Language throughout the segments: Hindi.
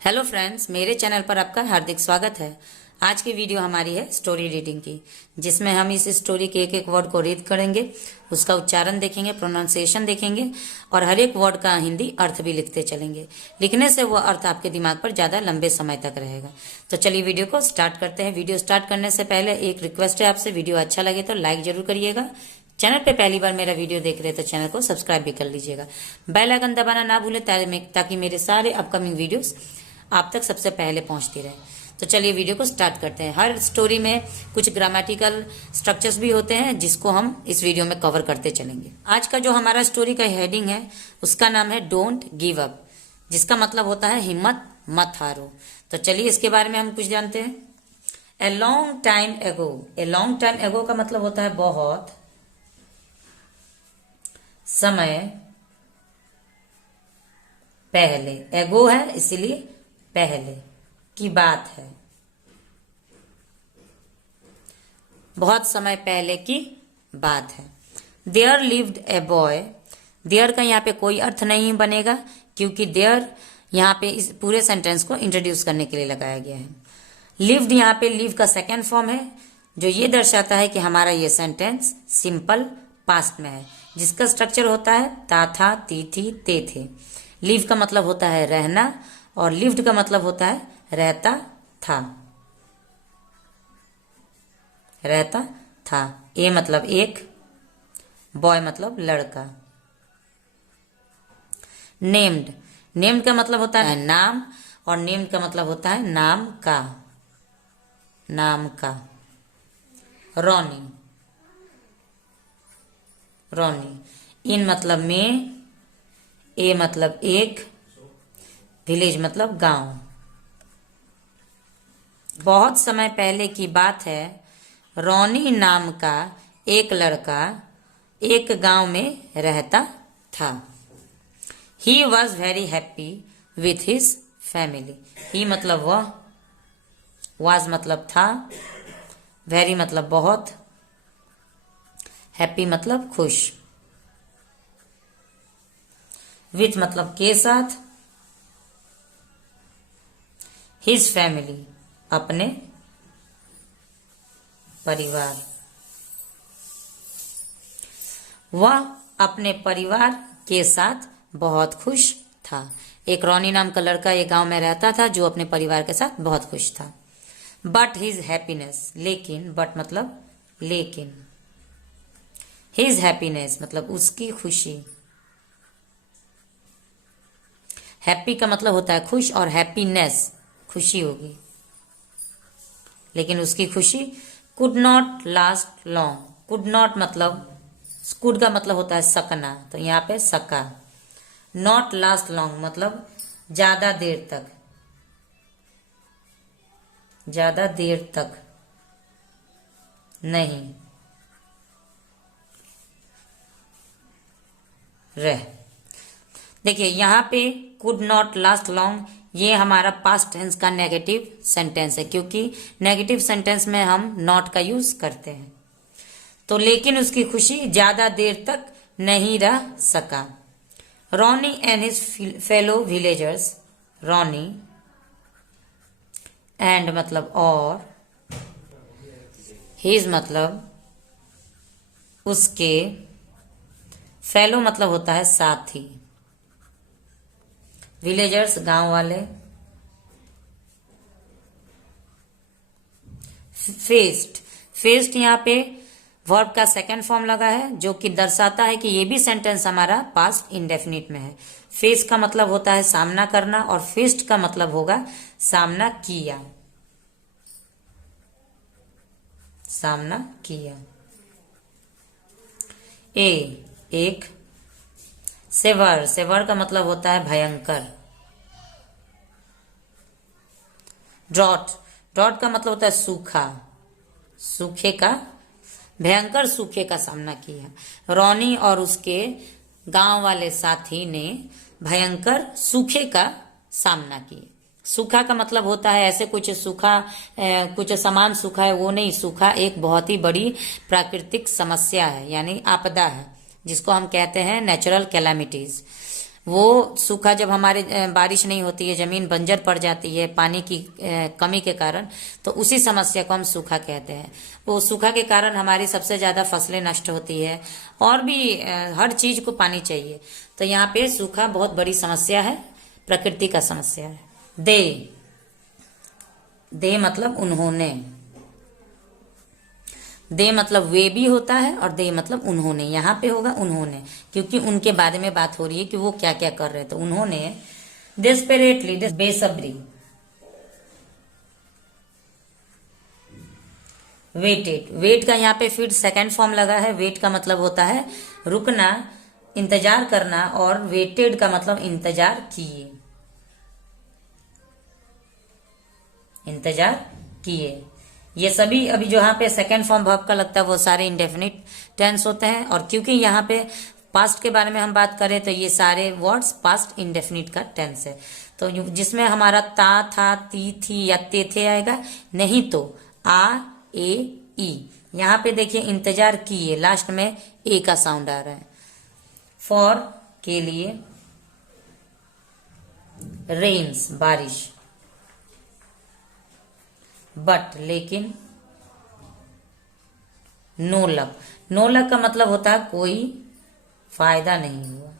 हेलो फ्रेंड्स, मेरे चैनल पर आपका हार्दिक स्वागत है। आज की वीडियो हमारी है स्टोरी रीडिंग की, जिसमें हम इस स्टोरी के एक एक वर्ड को रीड करेंगे, उसका उच्चारण देखेंगे, प्रोनाउंसिएशन देखेंगे और हर एक वर्ड का हिंदी अर्थ भी लिखते चलेंगे। लिखने से वह अर्थ आपके दिमाग पर ज़्यादा लंबे समय तक रहेगा। तो चलिए वीडियो को स्टार्ट करते हैं। वीडियो स्टार्ट करने से पहले एक रिक्वेस्ट है आपसे, वीडियो अच्छा लगे तो लाइक जरूर करिएगा। चैनल पे पहली बार मेरा वीडियो देख रहे तो चैनल को सब्सक्राइब भी कर लीजिएगा। बेल आइकन दबाना ना भूलें ताकि मेरे सारे अपकमिंग वीडियोस आप तक सबसे पहले पहुंचती रहे। तो चलिए वीडियो को स्टार्ट करते हैं। हर स्टोरी में कुछ ग्रामेटिकल स्ट्रक्चर्स भी होते हैं जिसको हम इस वीडियो में कवर करते चलेंगे। आज का जो हमारा स्टोरी का हेडिंग है उसका नाम है डोंट गिव अप, जिसका मतलब होता है हिम्मत मत हारो। तो चलिए इसके बारे में हम कुछ जानते हैं। ए लॉन्ग टाइम एगो, ए लॉन्ग टाइम एगो का मतलब होता है बहुत समय पहले। एगो है इसीलिए पहले की बात है, बहुत समय पहले की बात है। There lived a boy, there का यहाँ पे कोई अर्थ नहीं बनेगा क्योंकि देयर यहाँ पे इस पूरे सेंटेंस को इंट्रोड्यूस करने के लिए लगाया गया है। लिव्ड यहाँ पे लिव का सेकेंड फॉर्म है, जो ये दर्शाता है कि हमारा ये सेंटेंस सिंपल पास्ट में है, जिसका स्ट्रक्चर होता है ता था ती थी ते थे। लिव का मतलब होता है रहना और लिव्ड का मतलब होता है रहता था, रहता था। ए मतलब एक, बॉय मतलब लड़का। नेम्ड, नेम्ड का मतलब होता है नाम और नेम्ड का मतलब होता है नाम का, नाम का। रोनी, रोनी। इन मतलब में, ए मतलब एक, विलेज मतलब गांव। बहुत समय पहले की बात है, रोनी नाम का एक लड़का एक गांव में रहता था। He was very happy with his family. He मतलब वह, वॉज मतलब था, वेरी मतलब बहुत, हैप्पी मतलब खुश, विथ मतलब के साथ, हिज फैमिली अपने परिवार। वह अपने परिवार के साथ बहुत खुश था। एक रोनी नाम का लड़का एक गांव में रहता था जो अपने परिवार के साथ बहुत खुश था। बट हिज हैप्पीनेस, लेकिन, बट मतलब लेकिन, हिज हैप्पीनेस मतलब उसकी खुशी। हैप्पी का मतलब होता है खुश और हैप्पीनेस खुशी होगी, लेकिन उसकी खुशी could not last long. Could not मतलब, कुड का मतलब होता है सकना, तो यहाँ पे सका। नॉट लास्ट लॉन्ग मतलब ज्यादा देर तक, ज्यादा देर तक नहीं रह। देखिए यहाँ पे कुड नॉट लास्ट लॉन्ग, ये हमारा पास्ट टेंस का नेगेटिव सेंटेंस है, क्योंकि नेगेटिव सेंटेंस में हम नॉट का यूज करते हैं। तो लेकिन उसकी खुशी ज्यादा देर तक नहीं रह सका। Ronnie and his fellow villagers, Ronnie and मतलब और, हिज मतलब उसके, फेलो मतलब होता है साथी, विलेजर्स गांव वाले। फेस्ड, फेस्ड यहाँ पे वर्ब का सेकंड फॉर्म लगा है, जो कि दर्शाता है कि ये भी सेंटेंस हमारा पास्ट इंडेफिनिट में है। फेस का मतलब होता है सामना करना और फेस्ड का मतलब होगा सामना किया, सामना किया। ए एक, सेवर, सेवर का मतलब होता है भयंकर। ड्रॉट, ड्रॉट का मतलब होता है सूखा, सूखे का, भयंकर सूखे का सामना किया। रोनी और उसके गांव वाले साथी ने भयंकर सूखे का सामना किया। सूखा का मतलब होता है ऐसे कुछ सूखा, कुछ सामान सूखा है वो नहीं, सूखा एक बहुत ही बड़ी प्राकृतिक समस्या है, यानी आपदा है, जिसको हम कहते हैं नेचुरल कैलामिटीज। वो सूखा जब हमारे बारिश नहीं होती है, जमीन बंजर पड़ जाती है पानी की कमी के कारण, तो उसी समस्या को हम सूखा कहते हैं। वो सूखा के कारण हमारी सबसे ज्यादा फसलें नष्ट होती है और भी हर चीज को पानी चाहिए। तो यहाँ पे सूखा बहुत बड़ी समस्या है, प्रकृति का समस्या है। दे मतलब उन्होंने, दे मतलब वे भी होता है और दे मतलब उन्होंने। यहाँ पे होगा उन्होंने, क्योंकि उनके बारे में बात हो रही है कि वो क्या क्या कर रहे थे। तो उन्होंने डेस्पेरेटली, बेसब्री, वेटेड, वेट का यहाँ पे फिर सेकंड फॉर्म लगा है। वेट का मतलब होता है रुकना, इंतजार करना, और वेटेड का मतलब इंतजार किए, इंतजार किए। ये सभी अभी जो यहाँ पे सेकेंड फॉर्म वर्ब का लगता है वो सारे इंडेफिनिट टेंस होते हैं। और क्योंकि यहाँ पे पास्ट के बारे में हम बात करें तो ये सारे वर्ड्स पास्ट इंडेफिनिट का टेंस है। तो जिसमें हमारा ता, था, ती, थी या ते थे आएगा, नहीं तो आ, ए, ई। यहाँ पे देखिए इंतजार किए, लास्ट में ए का साउंड आ रहा है। फॉर के लिए, रेन्स बारिश, बट लेकिन, नो लक, नो लक का मतलब होता है कोई फायदा नहीं हुआ,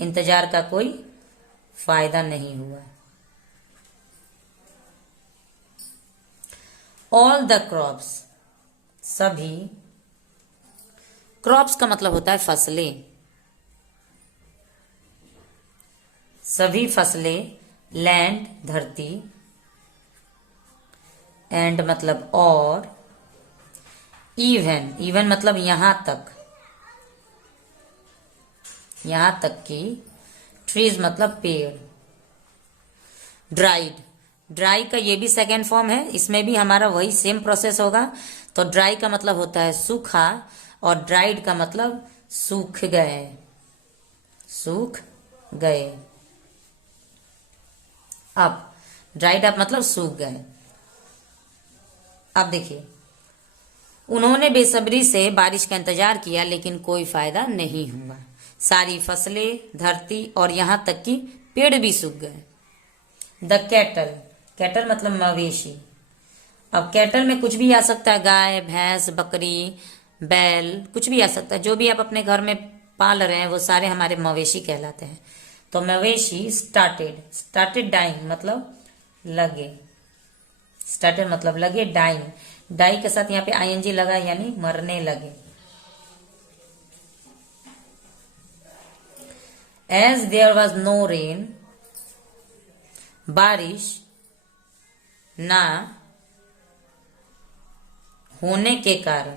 इंतजार का कोई फायदा नहीं हुआ। ऑल द क्रॉप्स, सभी, क्रॉप्स का मतलब होता है फसलें, सभी फसलें, लैंड धरती, एंड मतलब और, इवन, इवन मतलब यहां तक, यहां तक की, ट्रीज मतलब पेड़, ड्राइड, ड्राई का ये भी सेकेंड फॉर्म है, इसमें भी हमारा वही सेम प्रोसेस होगा। तो ड्राई का मतलब होता है सूखा और ड्राइड का मतलब सूख गए, सूख गए। अब ड्राइड अप मतलब सूख गए। अब देखिए, उन्होंने बेसब्री से बारिश का इंतजार किया लेकिन कोई फायदा नहीं हुआ। सारी फसलें, धरती और यहां तक कि पेड़ भी सूख गए। द कैटल, कैटल मतलब मवेशी। अब कैटल में कुछ भी आ सकता है, गाय, भैंस, बकरी, बैल, कुछ भी आ सकता है। जो भी आप अपने घर में पाल रहे हैं वो सारे हमारे मवेशी कहलाते हैं। तो मवेशी स्टार्टेड, स्टार्टेड डाइंग मतलब लगे, स्टार्टेड मतलब लगे, डाइंग, डाई के साथ यहाँ पे आईएनजी लगा यानी मरने लगे। As there was no rain, बारिश ना होने के कारण,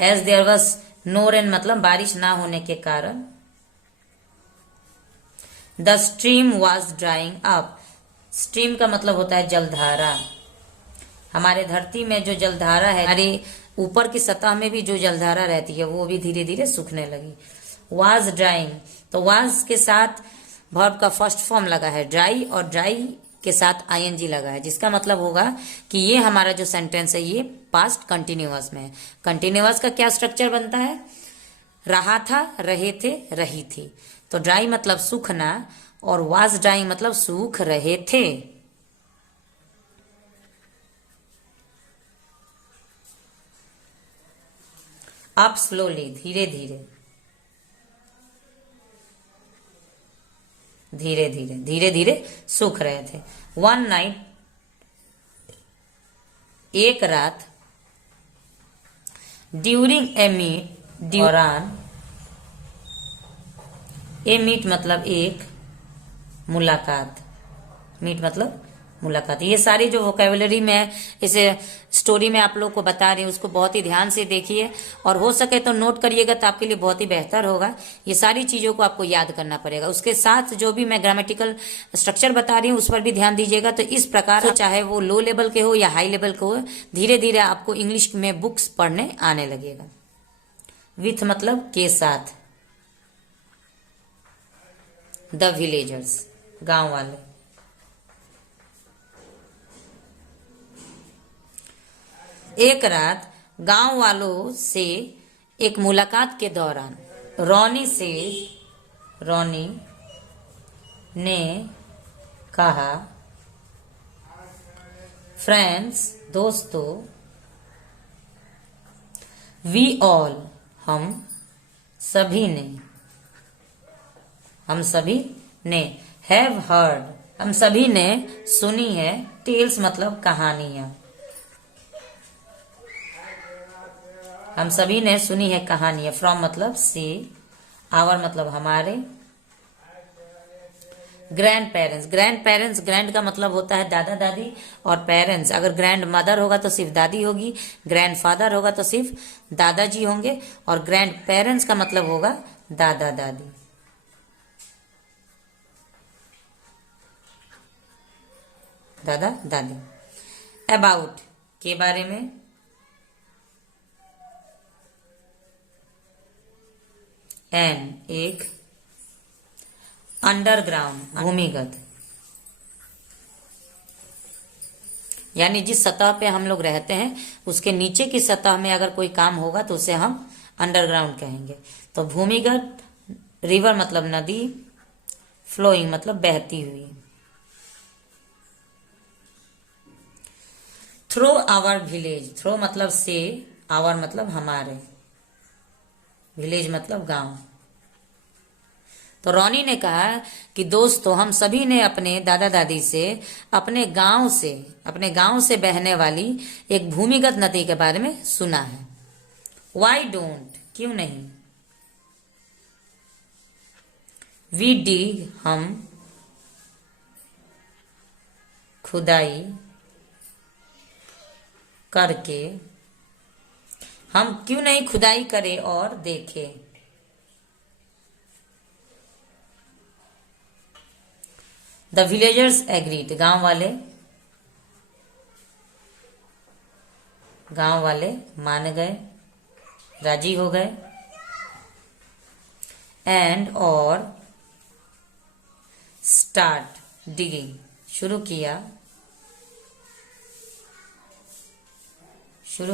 as there was no rain मतलब बारिश ना होने के कारण, the stream was drying up, stream का मतलब होता है जलधारा। हमारे धरती में जो जलधारा है, हमारी ऊपर की सतह में भी जो जलधारा रहती है वो भी धीरे धीरे सूखने लगी। वाज ड्राइंग, तो वाज के साथ वर्ब का फर्स्ट फॉर्म लगा है ड्राई, और ड्राई के साथ आईएनजी लगा है, जिसका मतलब होगा कि ये हमारा जो सेंटेंस है ये पास्ट कंटिन्यूअस में है। कंटिन्यूअस का क्या स्ट्रक्चर बनता है, रहा था, रहे थे, रही थी। तो ड्राई मतलब सूखना और वाज ड्राइंग मतलब सूख रहे थे। अप स्लोली, धीरे धीरे, धीरे धीरे, धीरे धीरे सूख रहे थे। वन नाइट, एक रात, ड्यूरिंग ए मीट, दौरान, ए मीट मतलब एक, मुलाकात, मीट मतलब मुलाकात। ये सारी जो वोकेबुलरी में इस स्टोरी में आप लोग को बता रही हूँ उसको बहुत ही ध्यान से देखिए और हो सके तो नोट करिएगा, तो आपके लिए बहुत ही बेहतर होगा। ये सारी चीजों को आपको याद करना पड़ेगा। उसके साथ जो भी मैं ग्रामेटिकल स्ट्रक्चर बता रही हूँ उस पर भी ध्यान दीजिएगा। तो इस प्रकार चाहे वो लो लेवल के हो या हाई लेवल के हो, धीरे धीरे आपको इंग्लिश में बुक्स पढ़ने आने लगेगा। विथ मतलब के साथ, द विलेजर्स गांव वाले, एक रात गांव वालों से एक मुलाकात के दौरान, रोनी से, रोनी ने कहा, फ्रेंड्स दोस्तों, वी ऑल हम सभी ने हैव हर्ड हम सभी ने सुनी है, टेल्स मतलब कहानियां, हम सभी ने सुनी है कहानियां, फ्रॉम मतलब से, आवर मतलब हमारे, ग्रैंड पेरेंट्स, ग्रैंड का मतलब होता है दादा दादी, और पेरेंट्स अगर ग्रैंड मदर होगा तो सिर्फ दादी होगी, ग्रैंड फादर होगा तो सिर्फ दादाजी होंगे, और ग्रैंड पेरेंट्स का मतलब होगा दादा दादी। दादा दादी। अबाउट के बारे में, एन एक, अंडरग्राउंड भूमिगत, यानी जिस सतह पे हम लोग रहते हैं उसके नीचे की सतह में अगर कोई काम होगा तो उसे हम अंडरग्राउंड कहेंगे। तो भूमिगत, रिवर मतलब नदी, फ्लोइंग मतलब बहती हुई। थ्रो आवर विलेज, थ्रो मतलब से, आवर मतलब हमारे, विलेज मतलब गांव। तो रॉनी ने कहा कि दोस्तों हम सभी ने अपने दादा दादी से अपने गांव से बहने वाली एक भूमिगत नदी के बारे में सुना है। वाई डोंट क्यों नहीं, वी डिग हम खुदाई करके, हम क्यों नहीं खुदाई करें और देखें। द विलेजर्स एग्रीड, गांव वाले मान गए, राजी हो गए। एंड और स्टार्ट डिगिंग, शुरू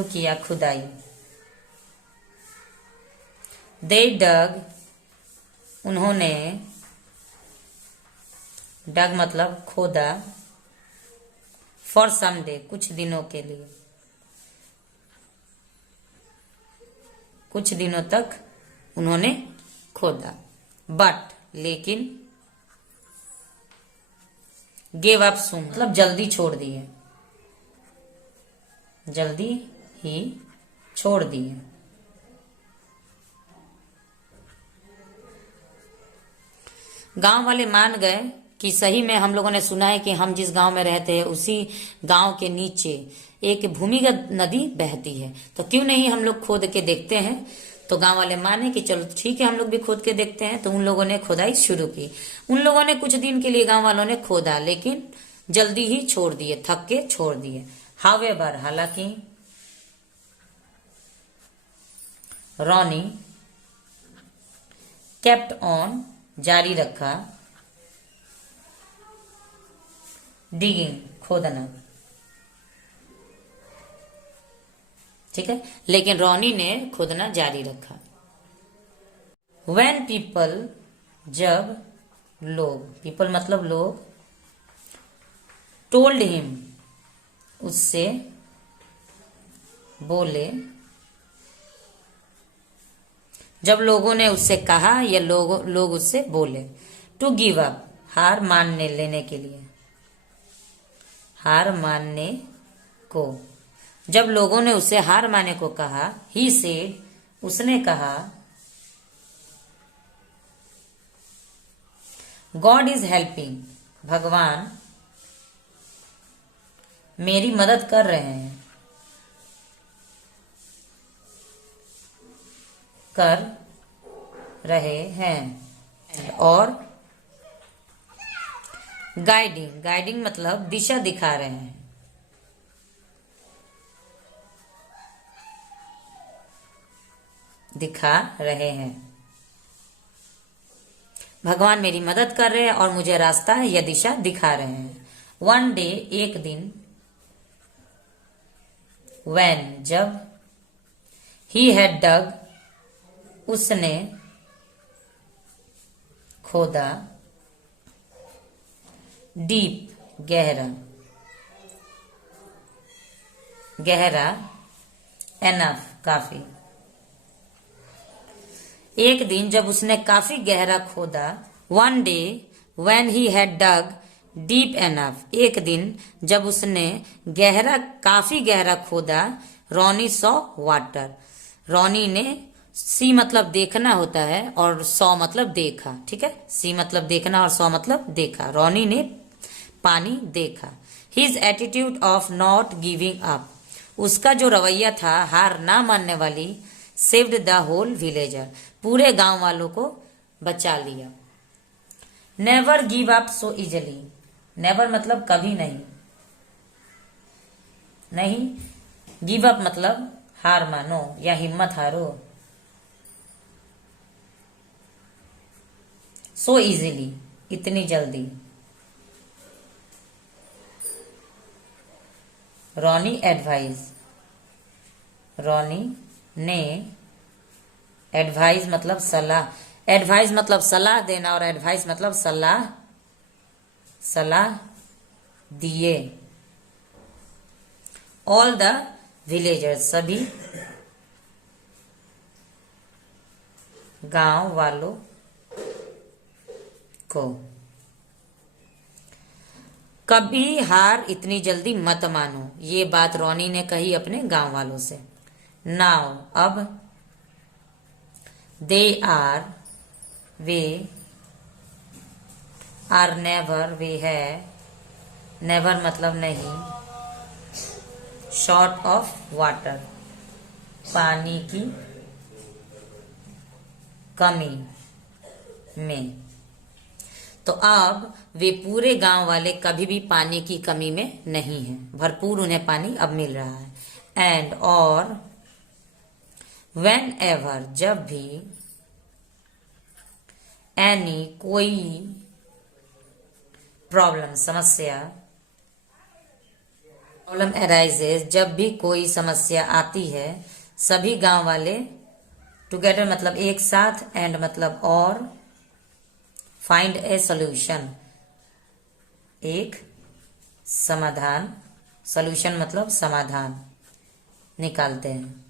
किया खुदाई। दे डग, उन्होंने, डग मतलब खोदा, फॉर सम डे कुछ दिनों के लिए, कुछ दिनों तक उन्होंने खोदा। बट लेकिन, गेव अप सून मतलब जल्दी छोड़ दिए, जल्दी ही छोड़ दिए। गांव वाले मान गए कि सही में हम लोगों ने सुना है कि हम जिस गांव में रहते हैं उसी गांव के नीचे एक भूमिगत नदी बहती है, तो क्यों नहीं हम लोग खोद के देखते हैं। तो गांव वाले माने कि चलो ठीक है हम लोग भी खोद के देखते हैं। तो उन लोगों ने खुदाई शुरू की। उन लोगों ने कुछ दिन के लिए गांव वालों ने खोदा, लेकिन जल्दी ही छोड़ दिए, थक के छोड़ दिए। हावेवर हालांकि, रॉनी केप्ट ऑन जारी रखा, डिगिंग खोदना, ठीक है, लेकिन रॉनी ने खोदना जारी रखा। When people, जब लोग, पीपल मतलब लोग, टोल्ड हिम उससे बोले, जब लोगों ने उससे कहा या लोग उससे बोले। टू गिव अप हार मानने लेने के लिए, हार मानने को, जब लोगों ने उसे हार मानने को कहा। ही सेड उसने कहा, गॉड इज हेल्पिंग भगवान मेरी मदद कर रहे हैं, कर रहे हैं। और गाइडिंग मतलब दिशा दिखा रहे हैं, दिखा रहे हैं। भगवान मेरी मदद कर रहे हैं और मुझे रास्ता या दिशा दिखा रहे हैं। वन डे एक दिन, when जब, he had dug उसने खोदा, डीप गहरा, गहरा, एनफ काफी। एक दिन जब उसने काफी गहरा खोदा, one day when he had dug deep enough, एक दिन जब उसने काफी गहरा खोदा, रॉनी सॉ वाटर, रॉनी ने, सी मतलब देखना होता है और सॉ मतलब देखा, ठीक है, सी मतलब देखना और सॉ मतलब देखा, रॉनी ने पानी देखा। His attitude of not giving up, उसका जो रवैया था हार ना मानने वाली, सेव्ड द होल विलेजर, पूरे गांव वालों को बचा लिया। Never give up so easily, never मतलब कभी नहीं, नहीं, गिव अप मतलब हार मानो या हिम्मत हारो। सो इजीली इतनी जल्दी। रॉनी एडवाइज, रॉनी ने, एडवाइज मतलब सलाह, एडवाइज मतलब सलाह देना और एडवाइस मतलब सलाह, सलाह दिए। ऑल द विलेजर्स, सभी गांव वालों को, कभी हार इतनी जल्दी मत मानो, ये बात रॉनी ने कही अपने गांव वालों से। नाउ अब, दे आर, वे, आर नेवर वे है, नेवर मतलब नहीं, शॉर्ट ऑफ वाटर पानी की कमी में। तो अब वे पूरे गांव वाले कभी भी पानी की कमी में नहीं हैं, भरपूर उन्हें पानी अब मिल रहा है। एंड और वेन एवर जब भी, एनी कोई, प्रॉब्लम समस्या, प्रॉब्लम अराइजेज जब भी कोई समस्या आती है, सभी गांव वाले, टुगेदर मतलब एक साथ, एंड मतलब और, फाइंड ए सोल्यूशन एक समाधान, सोल्यूशन मतलब समाधान निकालते हैं।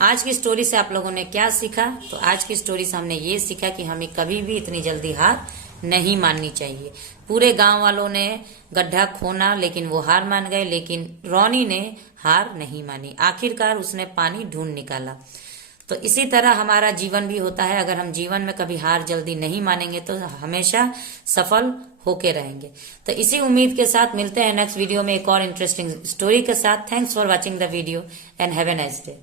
आज की स्टोरी से आप लोगों ने क्या सीखा? तो आज की स्टोरी से हमने ये सीखा कि हमें कभी भी इतनी जल्दी हार नहीं माननी चाहिए। पूरे गांव वालों ने गड्ढा खोना लेकिन वो हार मान गए, लेकिन रॉनी ने हार नहीं मानी, आखिरकार उसने पानी ढूंढ निकाला। तो इसी तरह हमारा जीवन भी होता है, अगर हम जीवन में कभी हार जल्दी नहीं मानेंगे तो हमेशा सफल होके रहेंगे। तो इसी उम्मीद के साथ मिलते हैं नेक्स्ट वीडियो में एक और इंटरेस्टिंग स्टोरी के साथ। Thanks for watching the video and have a nice day.